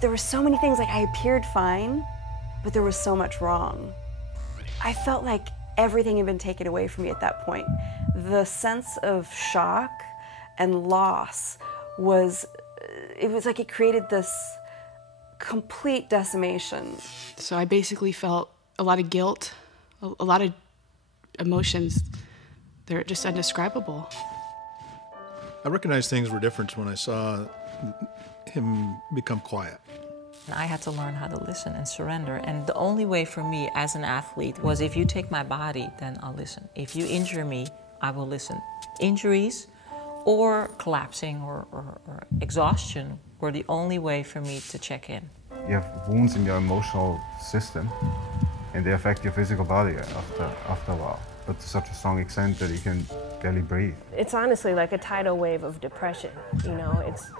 There were so many things, like I appeared fine, but there was so much wrong. I felt like everything had been taken away from me at that point. The sense of shock and loss was, it was like it created this complete decimation. So I basically felt a lot of guilt, a lot of emotions. They're just indescribable. I recognized things were different when I saw him become quiet. I had to learn how to listen and surrender, and the only way for me as an athlete was if you take my body, then I'll listen. If you injure me, I will listen. Injuries or collapsing or exhaustion were the only way for me to check in. You have wounds in your emotional system, and they affect your physical body after a while, but to such a strong extent that you can barely breathe. It's honestly like a tidal wave of depression, you know, it's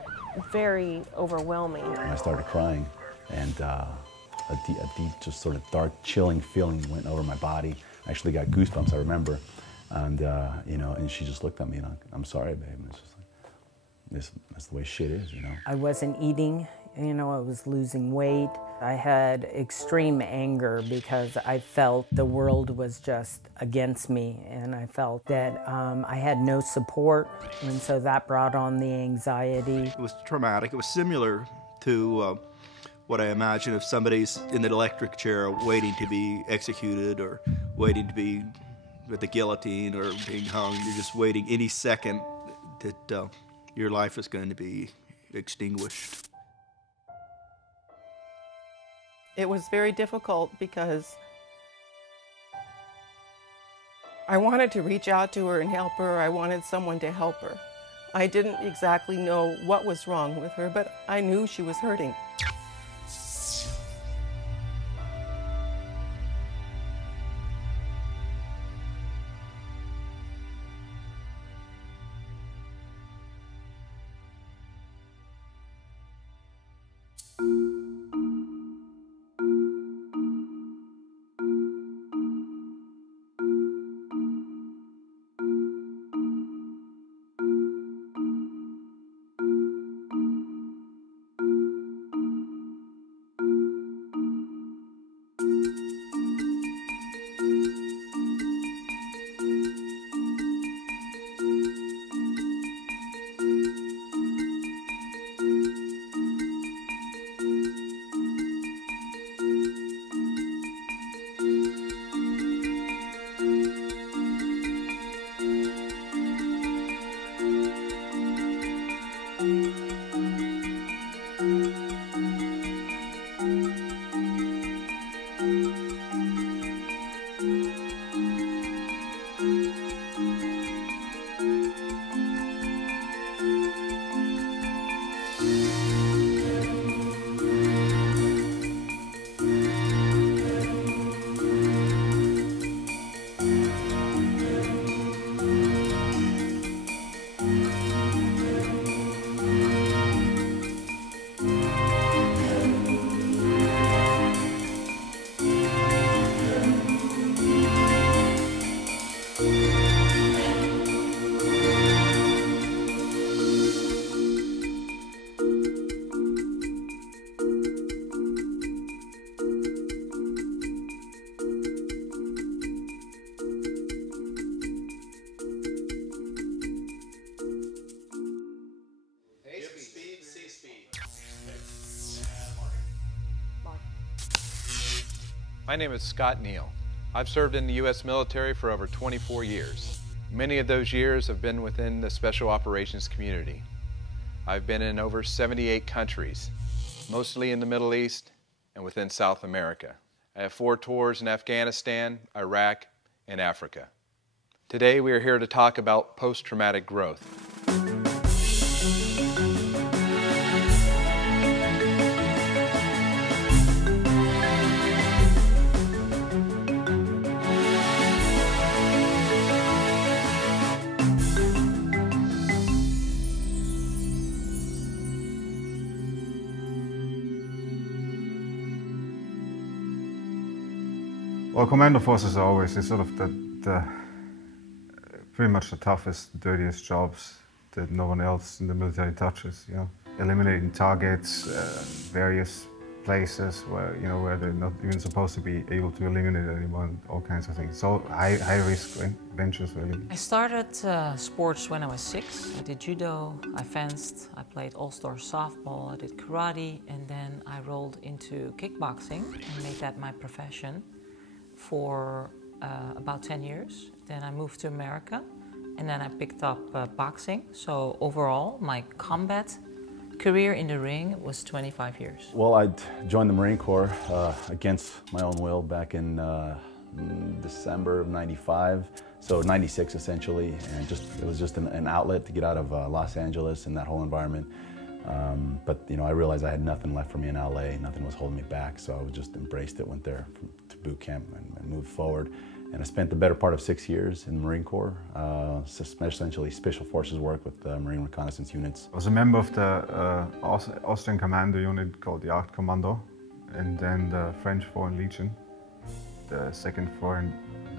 very overwhelming. I started crying, and a deep, just sort of dark, chilling feeling went over my body. I actually got goosebumps, I remember, and you know, and she just looked at me and I'm sorry, babe. And it's just like, that's the way shit is, you know. I wasn't eating, you know, I was losing weight. I had extreme anger because I felt the world was just against me, and I felt that I had no support, and so that brought on the anxiety. It was traumatic. It was similar to what I imagine if somebody's in the electric chair waiting to be executed or waiting to be with the guillotine or being hung. You're just waiting any second that your life is going to be extinguished. It was very difficult because I wanted to reach out to her and help her. I wanted someone to help her. I didn't exactly know what was wrong with her, but I knew she was hurting. My name is Scott Neal. I've served in the U.S. military for over 24 years. Many of those years have been within the Special Operations community. I've been in over 78 countries, mostly in the Middle East and within South America. I have 4 tours in Afghanistan, Iraq, and Africa. Today we are here to talk about post-traumatic growth. Well, commando forces are always sort of the pretty much the toughest, dirtiest jobs that no one else in the military touches. You know, eliminating targets, various places where they're not even supposed to be able to eliminate anyone, all kinds of things. So high risk ventures, really. I started sports when I was 6. I did judo, I fenced, I played all-star softball, I did karate, and then I rolled into kickboxing and made that my profession for about 10 years. Then I moved to America, and then I picked up boxing. So overall, my combat career in the ring was 25 years. Well, I joined the Marine Corps against my own will back in December of '95, so '96 essentially, and it was just an outlet to get out of Los Angeles and that whole environment. But I realized I had nothing left for me in LA, nothing was holding me back, so I just embraced it, went there to boot camp and moved forward. And I spent the better part of 6 years in the Marine Corps, essentially Special Forces work with Marine reconnaissance units. I was a member of the Austrian commando unit called the Jagdkommando, and then the French Foreign Legion, the 2nd Foreign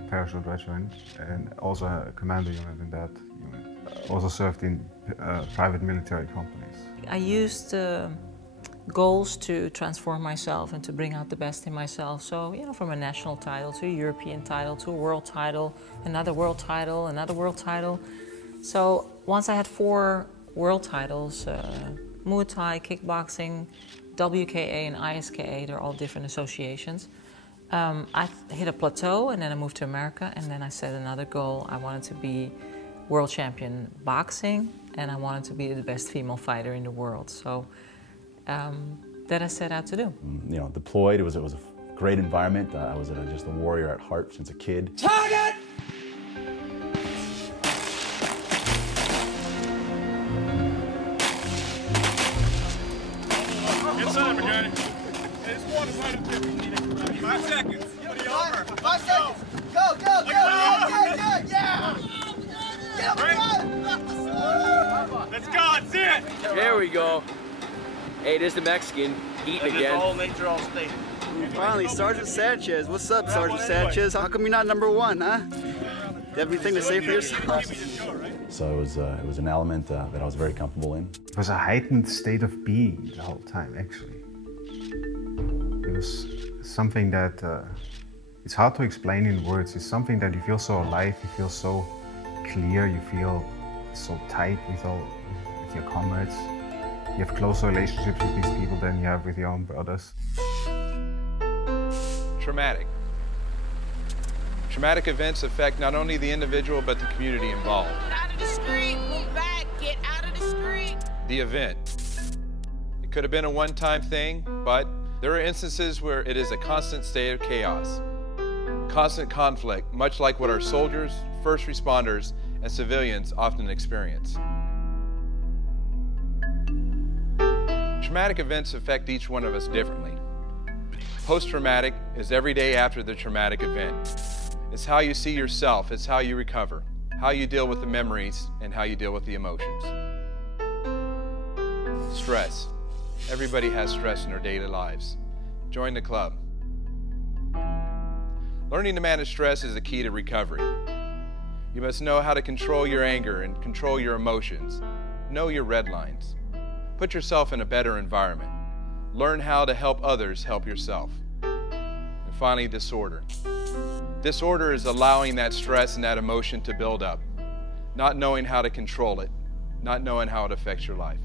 Parachute Regiment, and also a commando unit in that unit. Also served in private military companies. I used goals to transform myself and to bring out the best in myself. So, from a national title to a European title to a world title, another world title, another world title. So once I had 4 world titles, Muay Thai, kickboxing, WKA and ISKA, they're all different associations. I hit a plateau, and then I moved to America, and then I set another goal. I wanted to be world champion boxing, and I wanted to be the best female fighter in the world. So that I set out to do. Deployed, it was a great environment. I was just a warrior at heart since a kid. Target! Inside, McGurney. This water's right up there. 5 seconds. 5 seconds. Go, go, go. Yeah. Let's go. That's it. There we go. Hey, there's the Mexican eating again. All nature, all state. Finally, Sergeant Sanchez. What's up, Sergeant Sanchez? How come you're not #1, huh? Do you have anything to say for yourself? So it was an element that I was very comfortable in. It was a heightened state of being the whole time, actually. It was something that it's hard to explain in words. It's something that you feel so alive, you feel so clear, you feel so tight with your comrades. You have closer relationships with these people than you have with your own brothers. Traumatic. Traumatic events affect not only the individual, but the community involved. Get out of the street, move back, get out of the street. The event. It could have been a one-time thing, but there are instances where it is a constant state of chaos. Constant conflict, much like what our soldiers, first responders, and civilians often experience. Traumatic events affect each one of us differently. Post-traumatic is every day after the traumatic event. It's how you see yourself, it's how you recover, how you deal with the memories, and how you deal with the emotions. Stress. Everybody has stress in their daily lives. Join the club. Learning to manage stress is the key to recovery. You must know how to control your anger and control your emotions. Know your red lines. Put yourself in a better environment. Learn how to help others help yourself. And finally, disorder. Disorder is allowing that stress and that emotion to build up, not knowing how to control it, not knowing how it affects your life.